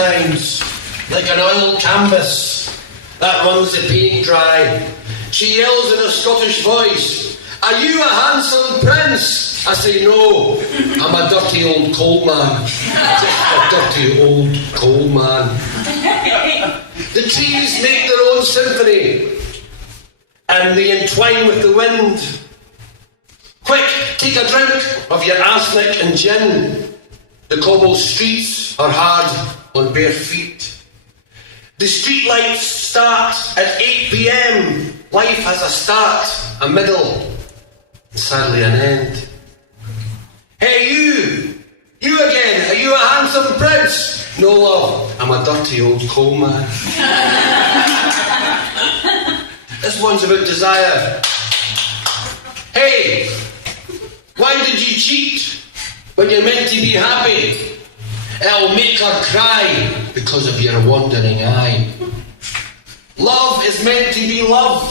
sometimes, like an oiled canvas that runs the paint dry. She yells in a Scottish voice, "Are you a handsome prince?" I say, "No, I'm a dirty old coal man." Just a dirty old coal man. The trees make their own symphony, and they entwine with the wind. Quick, take a drink of your arsenic and gin. The cobbled streets are hard on bare feet. The streetlights start at 8 p.m. Life has a start, a middle, and sadly an end. Hey you again, are you a handsome prince? No love, I'm a dirty old coal man. This one's about desire. Hey, why did you cheat when you're meant to be happy? It'll make her cry because of your wandering eye. Love is meant to be love,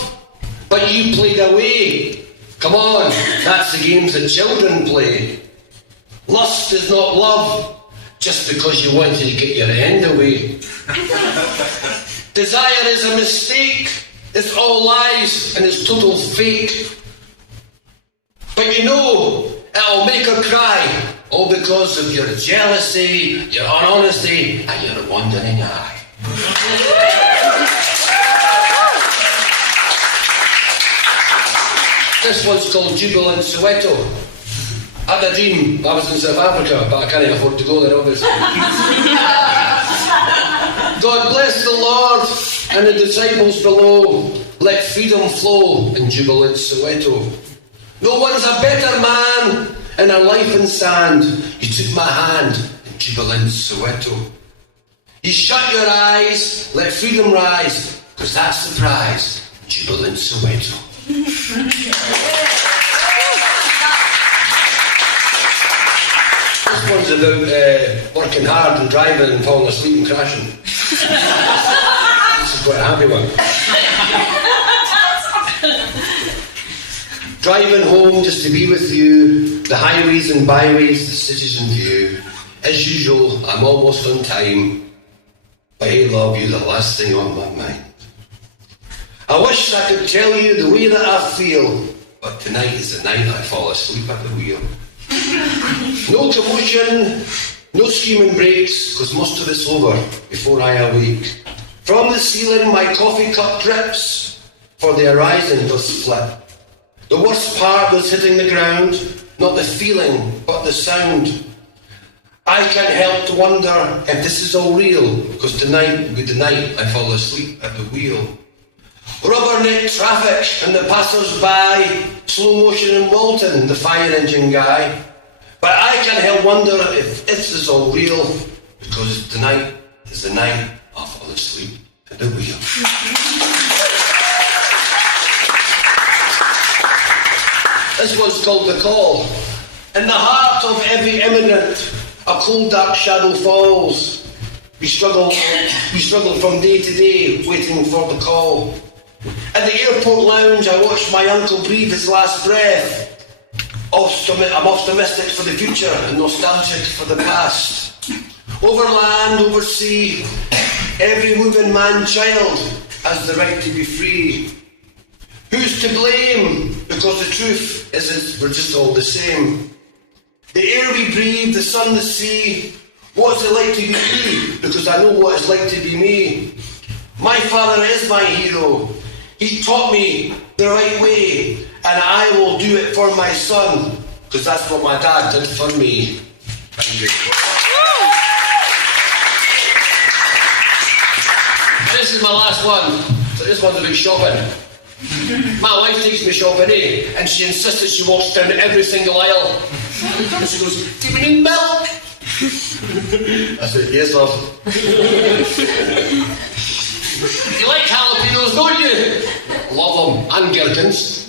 but you played away. Come on, that's the games that children play. Lust is not love, just because you wanted to get your end away. Desire is a mistake. It's all lies and it's total fake. But you know, it'll make her cry, all because of your jealousy, your unhonesty, and your wandering eye. This one's called Jubilant Soweto. I had a dream I was in South Africa, but I can't afford to go there, obviously. God bless the Lord and the disciples below. Let freedom flow in Jubilant Soweto. No one's a better man in a life in sand. You took my hand in Jubilant Soweto. You shut your eyes, let freedom rise, because that's the prize, Jubilant Soweto. This one's about working hard and driving and falling asleep and crashing. This is quite a happy one. Driving home just to be with you, the highways and byways, the cities in view. As usual, I'm almost on time, but hey love, you're the last thing on my mind. I wish I could tell you the way that I feel, but tonight is the night I fall asleep at the wheel. No commotion, no screaming brakes, cause most of it's over before I awake. From the ceiling my coffee cup drips, for the horizon does flip. The worst part was hitting the ground, not the feeling, but the sound. I can't help to wonder if this is all real, because tonight will be the night I fall asleep at the wheel. Rubberneck traffic and the passers-by, slow motion in Walton, the fire engine guy. But I can't help wonder if this is all real, because tonight is the night I fall asleep at the wheel. This one's called The Call. In the heart of every immigrant, a cold dark shadow falls. We struggle from day to day, waiting for the call. At the airport lounge, I watched my uncle breathe his last breath. I'm optimistic for the future and nostalgic for the past. Over land, over sea, every woman, man, child has the right to be free. Who's to blame? Because the truth is we're just all the same. The air we breathe, the sun, the sea. What's it like to be you? Because I know what it's like to be me. My father is my hero. He taught me the right way, and I will do it for my son, because that's what my dad did for me. Thank you. This is my last one. So this one's about shopping. My wife takes me shopping, and she insists that she walks down every single aisle. And she goes, "Do we need milk?" I said, "Yes, love." You like jalapenos, don't you? Love them, and gherkins.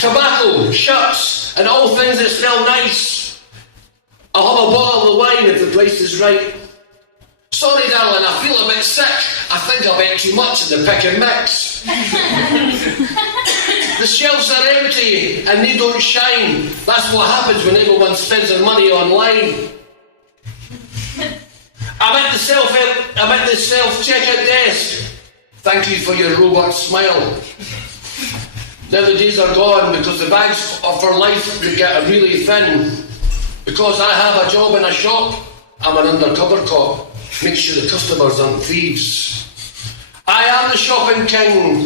Tobacco, shirts, and all things that smell nice. I'll have a bottle of wine if the price is right. Sorry, darling, I feel a bit sick. I think I ate too much in the pick and mix. The shelves are empty and they don't shine. That's what happens when everyone spends their money online. I'm at the self-checkout desk. Thank you for your robot smile. Now the days are gone because the bags for life could get really thin. Because I have a job in a shop, I'm an undercover cop. Make sure the customers aren't thieves. I am the shopping king.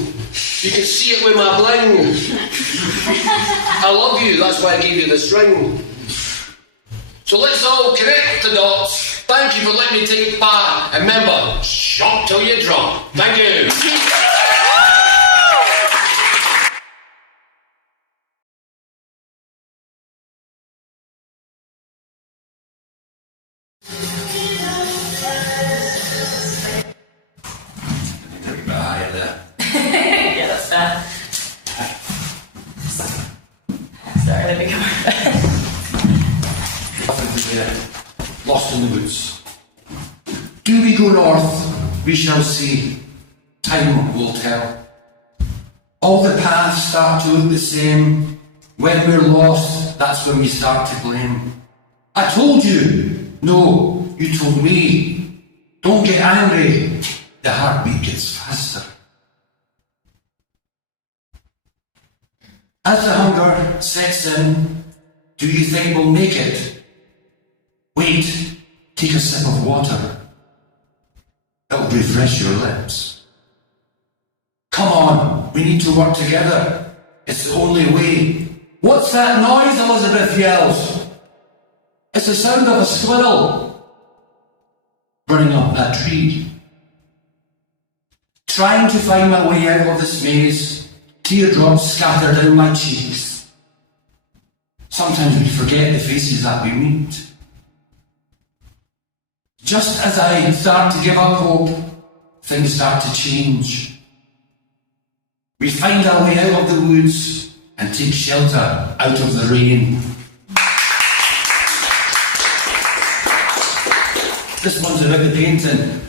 You can see it with my bling. I love you, that's why I gave you this ring. So let's all connect the dots. Thank you for letting me take part. And remember, shop till you drop. Thank you. Yeah, that's fair. Sorry, let me go. Lost in the woods. Do we go north? We shall see. Time will tell. All the paths start to look the same. When we're lost, that's when we start to blame. I told you. No, you told me. Don't get angry. The heartbeat gets faster. As the hunger sets in, do you think we'll make it? Wait, take a sip of water. It'll refresh your lips. Come on, we need to work together. It's the only way. What's that noise? Elizabeth yells. It's the sound of a squirrel running up a tree. Trying to find my way out of this maze, teardrops scatter down my cheeks. Sometimes we forget the faces that we meet. Just as I start to give up hope, things start to change. We find our way out of the woods and take shelter out of the rain. This one's about the painting.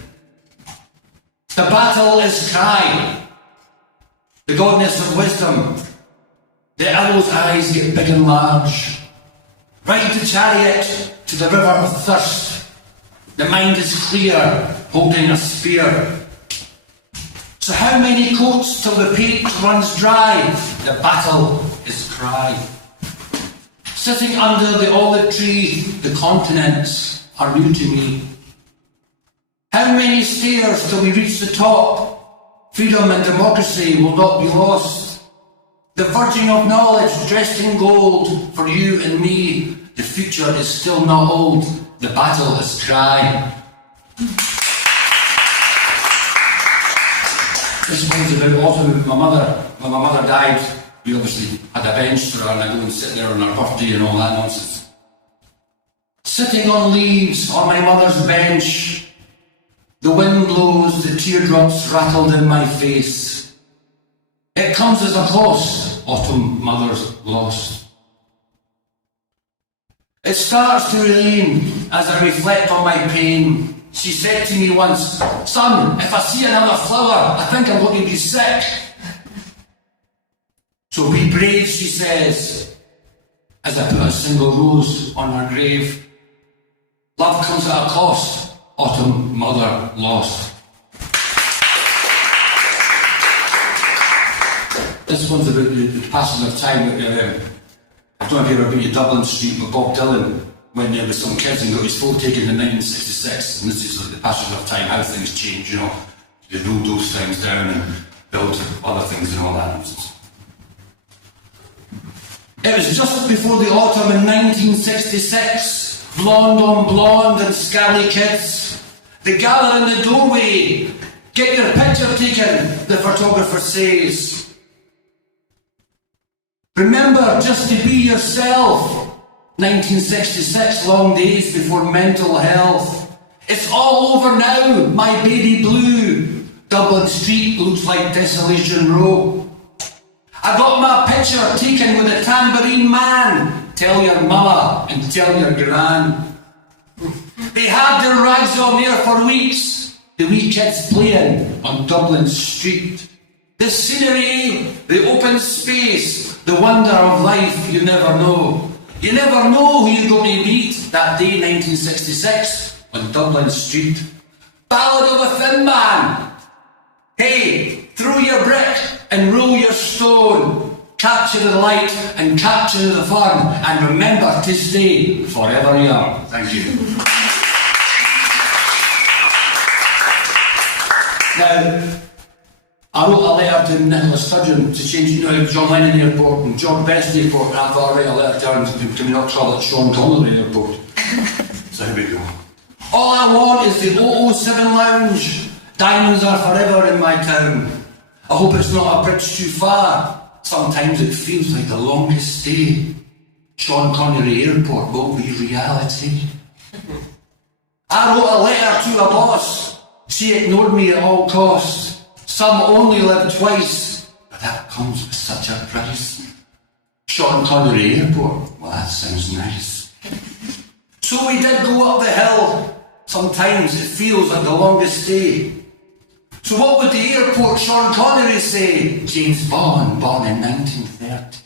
The battle is cry. The goddess of wisdom. The arrow's eyes get big and large. Ride the chariot to the river of thirst. The mind is clear, holding a spear. So how many coats till the paint runs dry? The battle is cry. Sitting under the olive tree, the continents are new to me. How many stairs till we reach the top? Freedom and democracy will not be lost. The virgin of knowledge dressed in gold for you and me. The future is still not old. The battle is cry. This one's about autumn with my mother. When my mother died, we obviously had a bench for her and I go and sit there on her birthday and all that nonsense. Sitting on leaves on my mother's bench. The wind blows, the teardrops rattle down my face. It comes as a cost, autumn mother's lost. It starts to rain as I reflect on my pain. She said to me once, "Son, if I see another flower, I think I'm going to be sick." So be brave, she says, as I put a single rose on her grave. Love comes at a cost. Autumn mother lost. This one's about the passing of time. I don't know if you've ever been to Dublin Street with Bob Dylan when there was some kids and got his photo taken in 1966. And this is like the passage of time, how things change, you know. They roll those things down and build other things and all that nonsense. It was just before the autumn in 1966. Blonde on blonde and scally kids. They gather in the doorway. Get your picture taken, the photographer says. Remember just to be yourself. 1966, long days before mental health. It's all over now, my baby blue. Dublin Street looks like Desolation Row. I got my picture taken with a tambourine man. Tell your mama and tell your gran. They had their rags on there for weeks. The wee kids playing on Dublin Street. The scenery, the open space, the wonder of life, you never know. You never know who you're going to meet that day, 1966, on Dublin Street. Ballad of a Thin Man. Hey, throw your brick and roll your stone. Capture the light and capture the fun. And remember to stay forever young. Thank you. Now, I wrote a letter to Nicola Sturgeon to change John Lennon Airport and John Best Airport, and I thought I'd write a letter down to me not trouble at Sean Connery Airport. So here we go. All I want is the 007 Lounge. Diamonds are forever in my town. I hope it's not a bridge too far. Sometimes it feels like the longest stay. Sean Connery Airport will be reality. I wrote a letter to a boss. She ignored me at all costs. Some only live twice, but that comes with such a price. Sean Connery Airport, well, that sounds nice. So we did go up the hill. Sometimes it feels like the longest stay. So what would the airport Sean Connery say? James Bond, born in 1930.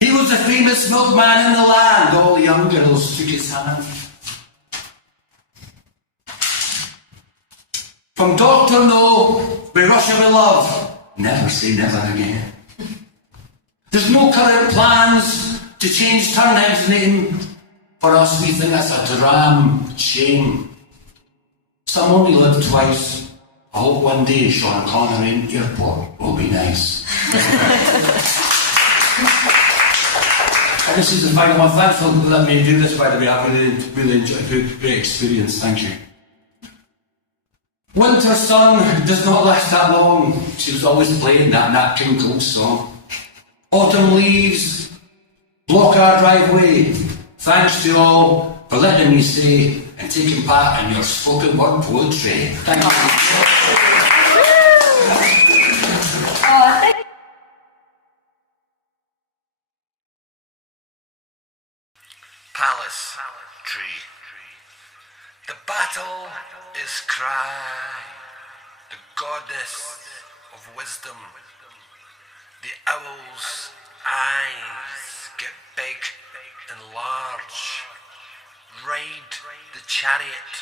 He was the famous milkman in the land. All the young girls took his hand. From Dr. No, we rush with love. Never say never again. There's no current plans to change Turnhead's name. For us, we think that's a damn shame. Some only live twice. I hope one day Sean Connery Airport will be nice. And this is the final one. Thanks for letting me do this, by the way. I've really enjoyed it. Great experience. Thank you. Winter sun does not last that long. She was always playing that Nat King Cole song. Autumn leaves block our driveway. Thanks to all for letting me stay and taking part in your spoken word poetry. Thank you. Palace tree. The battle is cry, the goddess of wisdom. The owl's eyes get big and large. Ride the chariot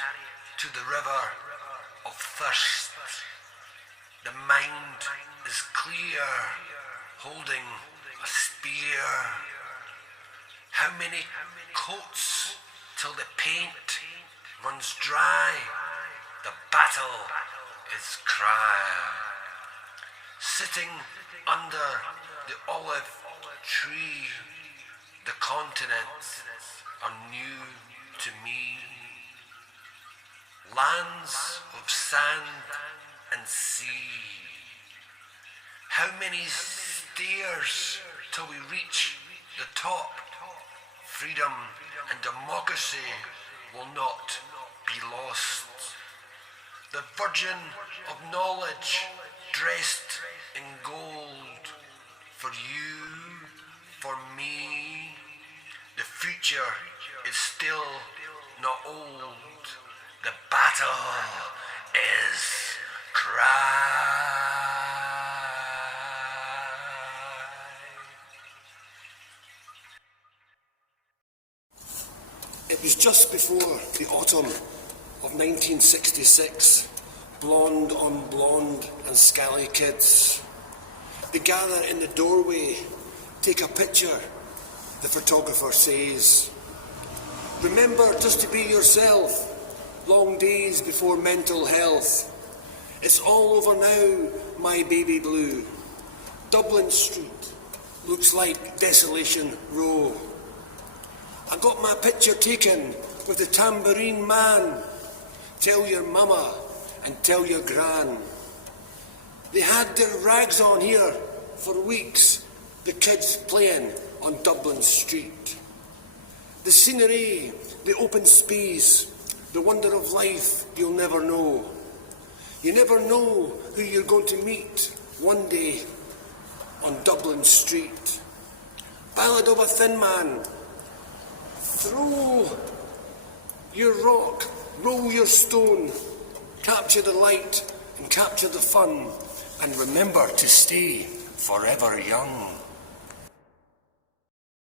to the river of thirst. The mind is clear, holding a spear. How many coats till the paint runs dry? The battle is cry. Sitting under the olive tree, the continents are new to me. Lands of sand and sea. How many stairs till we reach the top? Freedom and democracy will not be lost. The virgin of knowledge dressed in gold. For you, for me, the future is still not old. The battle is cry. It was just before the autumn of 1966. Blonde on blonde and scally kids. They gather in the doorway, take a picture, the photographer says. Remember just to be yourself, long days before mental health. It's all over now, my baby blue. Dublin Street looks like Desolation Row. I got my picture taken with the tambourine man. Tell your mama and tell your gran. They had their rags on here for weeks, the kids playing on Dublin Street. The scenery, the open space, the wonder of life you'll never know. You never know who you're going to meet one day on Dublin Street. Ballad of a Thin Man. Throw your rock, roll your stone, capture the light and capture the fun, and remember to stay forever young.